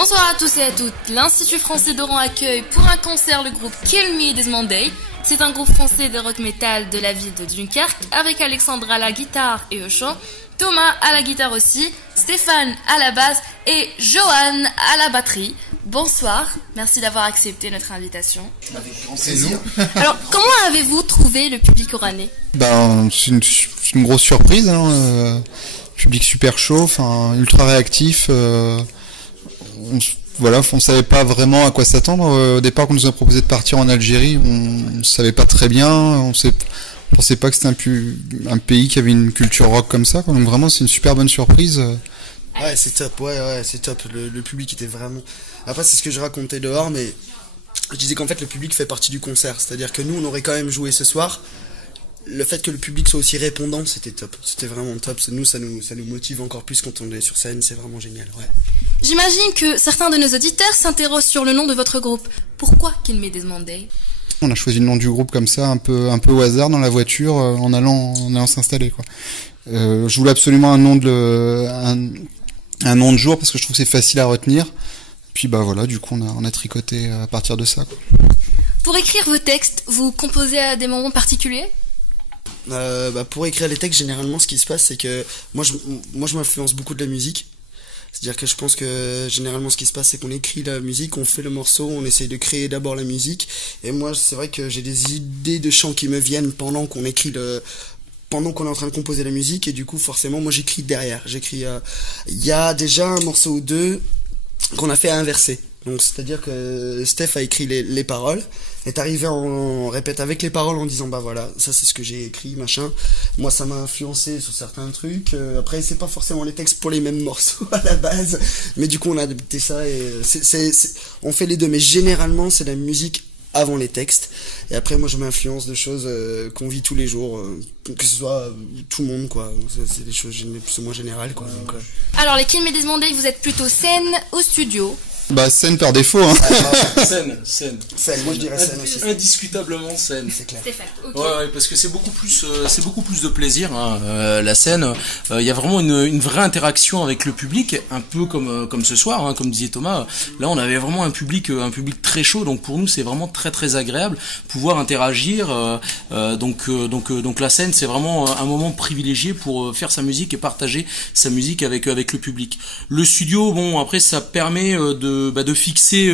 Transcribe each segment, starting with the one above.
Bonsoir à tous et à toutes. L'Institut français d'Oran accueille pour un concert le groupe Kill Me Desmond Day. C'est un groupe français de rock metal de la ville de Dunkerque avec Alexandre à la guitare et au chant, Thomas à la guitare aussi, Stéphane à la basse et Johan à la batterie. Bonsoir, merci d'avoir accepté notre invitation. Avec grand plaisir. Alors, comment avez-vous trouvé le public oranais ? C'est une grosse surprise, hein. Public super chaud, ultra réactif. On savait pas vraiment à quoi s'attendre. Au départ, quand on nous a proposé de partir en Algérie, on savait pas très bien. On pensait pas que c'était un pays qui avait une culture rock comme ça. Donc vraiment, c'est une super bonne surprise. Ouais, c'est top. Ouais, c'est top. Le public était vraiment. Après, c'est ce que je racontais dehors, mais je disais qu'en fait, le public fait partie du concert. C'est-à-dire que nous, on aurait quand même joué ce soir. Le fait que le public soit aussi répondant, c'était top. C'était vraiment top. Nous, ça nous motive encore plus quand on est sur scène. C'est vraiment génial. Ouais. J'imagine que certains de nos auditeurs s'interrogent sur le nom de votre groupe. Pourquoi Kill Me Desmond Day ? On a choisi le nom du groupe comme ça, un peu au hasard dans la voiture, en allant s'installer, quoi. Je voulais absolument un nom de jour parce que je trouve que c'est facile à retenir. Puis voilà, du coup on a tricoté à partir de ça, quoi. Pour écrire vos textes, vous composez à des moments particuliers ? Pour écrire les textes, généralement, ce qui se passe, c'est que moi, je m'influence beaucoup de la musique. C'est-à-dire que je pense que généralement, ce qui se passe, c'est qu'on écrit la musique, on fait le morceau, on essaye de créer d'abord la musique. Et moi, c'est vrai que j'ai des idées de chants qui me viennent pendant qu'on est en train de composer la musique. Et du coup, forcément, moi, j'écris derrière. Il y a déjà un morceau ou deux qu'on a fait à inverser. Donc, c'est-à-dire que Steph a écrit les paroles, est arrivé en répète avec les paroles en disant voilà, ça c'est ce que j'ai écrit, machin. Moi, ça m'a influencé sur certains trucs. Après, c'est pas forcément les textes pour les mêmes morceaux à la base, mais du coup, on a adapté ça et on fait les deux. Mais généralement, c'est la musique avant les textes. Et après, moi, je m'influence de choses qu'on vit tous les jours, que ce soit tout le monde, quoi. C'est des choses plus ou moins générales, quoi. Donc, Alors, les Kill Me Desmond Day, vous êtes plutôt scène ou studio ? Scène par défaut, hein. Scène. Moi, je dirais scène aussi. Indiscutablement scène. C'est clair. Stéphane, ok. Ouais, parce que c'est beaucoup plus de plaisir, hein. La scène, il y a vraiment une vraie interaction avec le public, un peu comme ce soir, hein, comme disait Thomas. Là, on avait vraiment un public très chaud, donc pour nous, c'est vraiment très très agréable pouvoir interagir. Donc la scène, c'est vraiment un moment privilégié pour faire sa musique et partager sa musique avec le public. Le studio, après, ça permet de fixer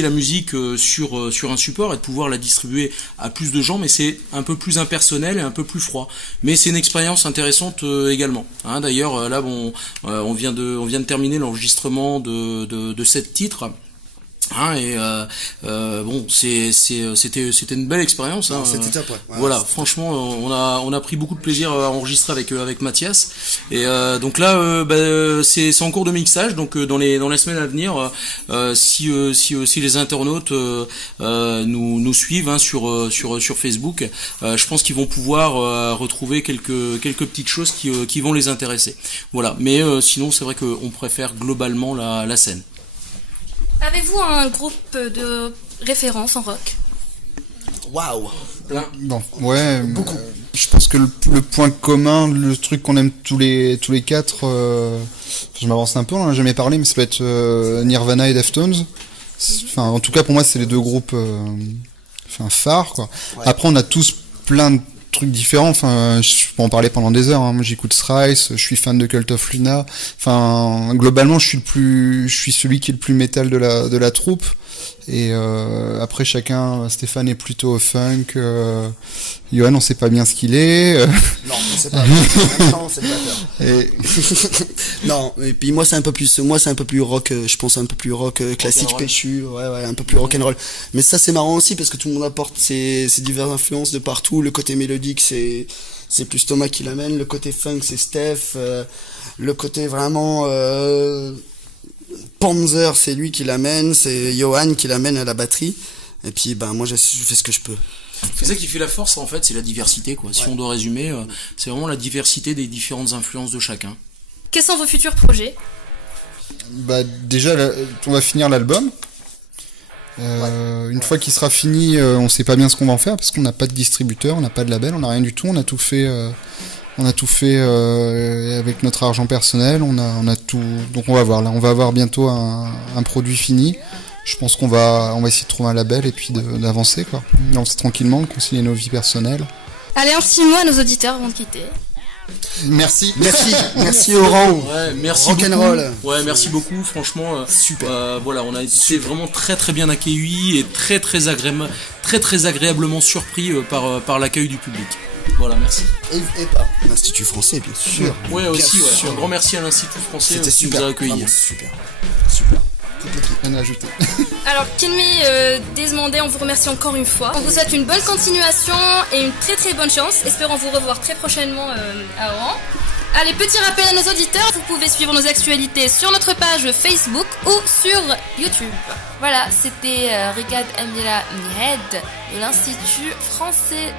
la musique sur un support et de pouvoir la distribuer à plus de gens, mais c'est un peu plus impersonnel et un peu plus froid. Mais c'est une expérience intéressante également. Hein, d'ailleurs, là, on vient de terminer l'enregistrement de 7 titres. Hein, et c'était une belle expérience, hein. C'était top, ouais. Voilà, franchement, on a pris beaucoup de plaisir à enregistrer avec Mathias. Et donc là, c'est en cours de mixage. Donc dans les semaines à venir, si les internautes nous suivent, hein, sur Facebook, je pense qu'ils vont pouvoir retrouver quelques petites choses qui vont les intéresser. Voilà. Mais sinon, c'est vrai qu'on préfère globalement la scène. Avez-vous un groupe de référence en rock ? Waouh. Beaucoup. Je pense que le point commun, le truc qu'on aime tous les quatre, je m'avance un peu, on en a jamais parlé, mais ça peut être Nirvana et Deftones. En tout cas pour moi c'est les deux groupes phares, quoi. Ouais. Après on a tous plein de trucs différents, je peux en parler pendant des heures, hein. Moi j'écoute Thrice, je suis fan de Cult of Luna, globalement je suis celui qui est le plus métal de la troupe, et après chacun, Stéphane est plutôt funk, Johan on sait pas bien ce qu'il est. Non, on sait pas. Non, c'est pas et... Non, et puis moi c'est un peu plus rock, je pense un peu plus rock classique péchu, ouais, un peu plus rock and roll. Mais ça c'est marrant aussi parce que tout le monde apporte ses diverses influences de partout. Le côté mélodique c'est plus Thomas qui l'amène, le côté funk c'est Steph, le côté vraiment Panzer c'est lui qui l'amène, c'est Johan qui l'amène à la batterie. Et puis moi je fais ce que je peux. C'est ça qui fait la force, en fait, c'est la diversité, quoi. Si on doit résumer, c'est vraiment la diversité des différentes influences de chacun. Quels sont vos futurs projets ? Déjà, on va finir l'album. Une fois qu'il sera fini, on sait pas bien ce qu'on va en faire parce qu'on n'a pas de distributeur, on n'a pas de label, on n'a rien du tout. On a tout fait On a tout fait avec notre argent personnel. On a tout. Donc on va voir. Là, on va avoir bientôt un produit fini. Je pense qu'on va essayer de trouver un label et puis d'avancer, quoi. D'avancer tranquillement, de concilier nos vies personnelles. Allez, un petit mot à nos auditeurs avant de quitter. Merci. Merci Oran. Ouais, merci Rock'n'roll. Ouais, merci beaucoup. Franchement, super. Voilà, on a été vraiment très très bien accueillis et très agréablement surpris par l'accueil du public. Voilà, merci. Et par l'Institut français, bien sûr. Ouais, aussi, ouais. Un grand merci à l'Institut français qui nous a accueillis. Super. Rien à ajouter. Alors, Kenmi Desmondey, on vous remercie encore une fois. On vous souhaite une bonne continuation et une très très bonne chance. Espérons vous revoir très prochainement à Oran. Allez, petit rappel à nos auditeurs, vous pouvez suivre nos actualités sur notre page Facebook ou sur YouTube. Voilà, c'était Rikad Amila Mihed de l'Institut français.